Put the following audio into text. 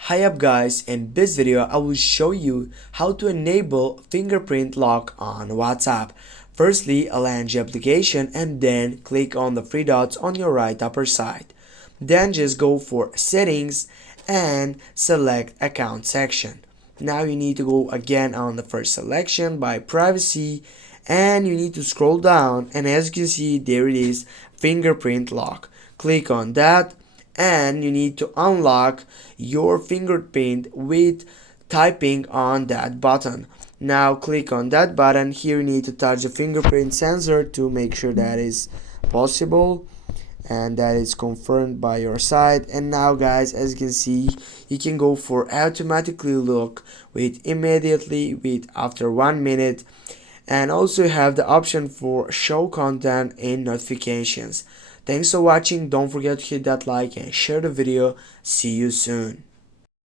Hi up guys, in this video I will show you how to enable fingerprint lock on WhatsApp. Firstly, launch the application and then click on the three dots on your right upper side. Then just go for settings and select account section. Now you need to go again on the first selection by privacy and you need to scroll down, and as you can see there it is, fingerprint lock. Click on that and you need to unlock your fingerprint with typing on that button. Now click on that button. Here you need to touch the fingerprint sensor to make sure that is possible and that is confirmed by your side. And now guys, as you can see, you can go for automatically look with immediately with after 1 minute, and also have the option for show content in notifications. Thanks for watching. Don't forget to hit that like and share the video. See you soon.